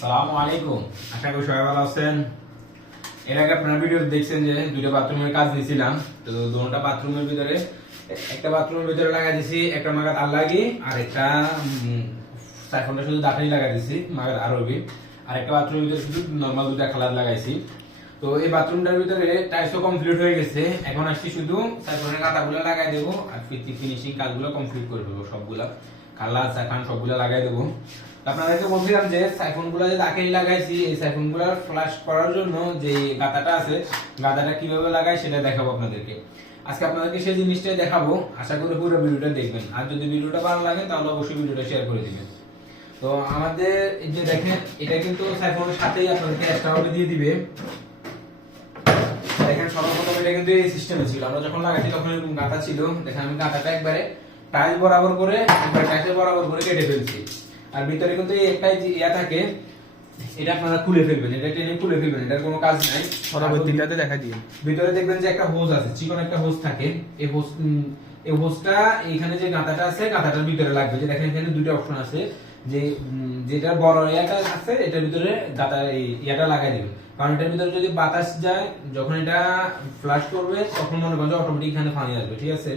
আসসালামু আলাইকুম। আশা করি সবাই ভালো আছেন। এর আগে আপনারা ভিডিও দেখছেন যে দুইটা বাথরুমের কাজ দিয়েছিলাম। তো দুটো বাথরুমের ভিতরে, একটা বাথরুমের ভিতরে লাগাই দিছি, একটা মাগাত আর লাগি, আর একটা সাইফোনটা শুধু দাঁড়াই লাগাই দিছি, মাগাত আরবি আর একটা বাথরুমের ভিতরে শুধু নর্মাল দুটা কালার লাগাইছি। তো এই বাথরুমটার ভিতরে টাইলসও কমপ্লিট হয়ে গেছে। এখন আসছি শুধু সাইফোনের কাঁটাগুলো লাগাই দেবো, আর ফিনিশিং কাজগুলো কমপ্লিট করে দেবো সবগুলা। কালার সাইফান সবগুলো লাগাই দেবো। আপনাদেরকে বলছিলাম যে সাইফোনগুলো যে দাকেই লাগাইছি, এই সাইফোনগুলো ফ্লাশ করার জন্য যে গাতাটা আছে গাতাটা কীভাবে লাগাই সেটা দেখাবো আপনাদেরকে। আজকে আপনাদেরকে সেই জিনিসটাই দেখাবো। আশা করি পুরো ভিডিওটা দেখবেন। আর যদি ভিডিওটা ভালো লাগে, তাহলে অবশ্যই ভিডিওটা শেয়ার করে দিবেন। তো আমাদের যে দেখেন, এটা কিন্তু সাইফোনের সাথেই আপনাদেরকে এক্সট্রা ভাবে দিয়ে দিবে। দেখেন, সর্বপ্রথম এটা কিন্তু এই সিস্টেমে ছিল। আমরা যখন লাগাইছি, তখন এরকম গাতা ছিল। দেখেন, আমি গাতাটা একবারে টাইল বরাবর করে, একবার টাইল বরাবর করে কেটে ফেলছি। আর ভিতরে কিন্তু এই একটাই যে ইয়া থাকে এটা আপনারা খুলে ফেলবেন এটা টেনে খুলে ফেলবেন এটার কোনো কাজ নাই। পরবর্তীটাতে দেখা দিয়ে। ভিতরে দেখবেন যে একটা হোজ আছে চিকন একটা হোজ থাকে এই হোজ এই হোজটা এখানে যে গাঁথাটা আছে গাঁথাটার ভিতরে লাগবে। যে দেখেন এখানে দুটো অপশন আছে যে যেটা বড় ইয়াটা আছে এটার ভিতরে গাঁথা এই ইয়াটা লাগাই দিবেন। কারণ এটার ভিতরে যদি বাতাস যায় যখন এটা ফ্লাশ করবে তখন মনে করেন অটোমেটিক এখানে পানি আসবে ঠিক আছে?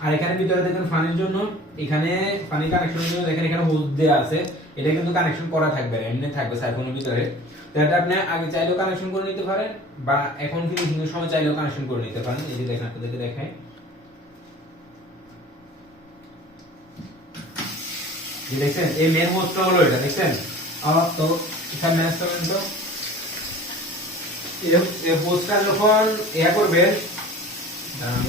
আর এখানে ভিতরে দেখেন পানির জন্য এখানে পানি কানেকশনের জন্য দেখেন এখানে হোজ দেওয়া আছে। এটা কিন্তু কানেকশন করা থাকবে এমনি থাকবে সাইফোনের ভিতরে। তো এটা আপনি আগে চাইলেও কানেকশন করে নিতে পারেন বা এখন ফিনিশিং এর সময় চাইলেও কানেকশন করে নিতে পারেন। এই যে দেখেন আপনাদেরকে দেখাই। যে দেখছেন, এই মেন হোস্টটা হলো এটা, দেখছেন? আমার তো এখানে ম্যাচ করবেন তো। এই- হোস্টটা যখন ইয়া করবেন আমি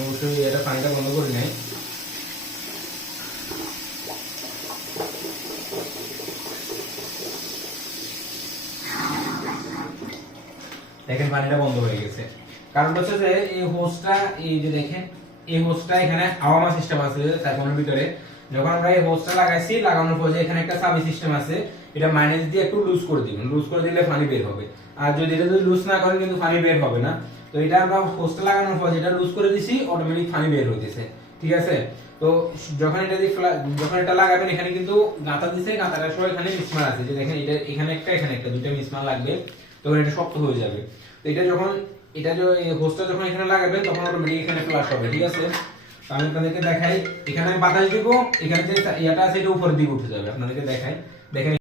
দেখেন পানিটা বন্ধ হয়ে গেছে। কারণ হচ্ছে যে এই হোসটা এই যে দেখেন, এই হোসটা এখানে আওয়ামা সিস্টেম আছে সাইফোনের ভিতরে। যখন আমরা এই হোসটা লাগাইছি, লাগানোর পর এখানে একটা সাবি সিস্টেম আছে, এটা মাইনাস দিয়ে একটু লুজ করে দিবেন। লুজ করে দিলে পানি বের হবে। আর যদি এটা যদি লুজ না করেন, কিন্তু পানি বের হবে না। তো এটা আমরা হোসটা লাগানোর পর যেটা লুজ করে দিছি অটোমেটিক পানি বের হইতেছে। ঠিক আছে? তো যখন এটা দিয়ে যখন এটা লাগাবেন, এখানে কিন্তু গাঁথা দিছে গাঁথাটার সময় এখানে মিসমার আছে। যে দেখেন, এটা এখানে একটা এখানে একটা দুটো মিসমার লাগবে, তখন এটা শক্ত হয়ে যাবে। তো এটা যখন, এটা যে হোস্টটা যখন এখানে লাগাবেন, তখন অটোমেটিক এখানে ফ্লাশ হবে, ঠিক আছে? আমি আপনাদেরকে দেখাই। এখানে আমি বাতাস দিব, এখানে যে ইয়াটা আছে, এটা উপরের দিকে উঠে যাবে, আপনাদেরকে দেখাই। দেখেন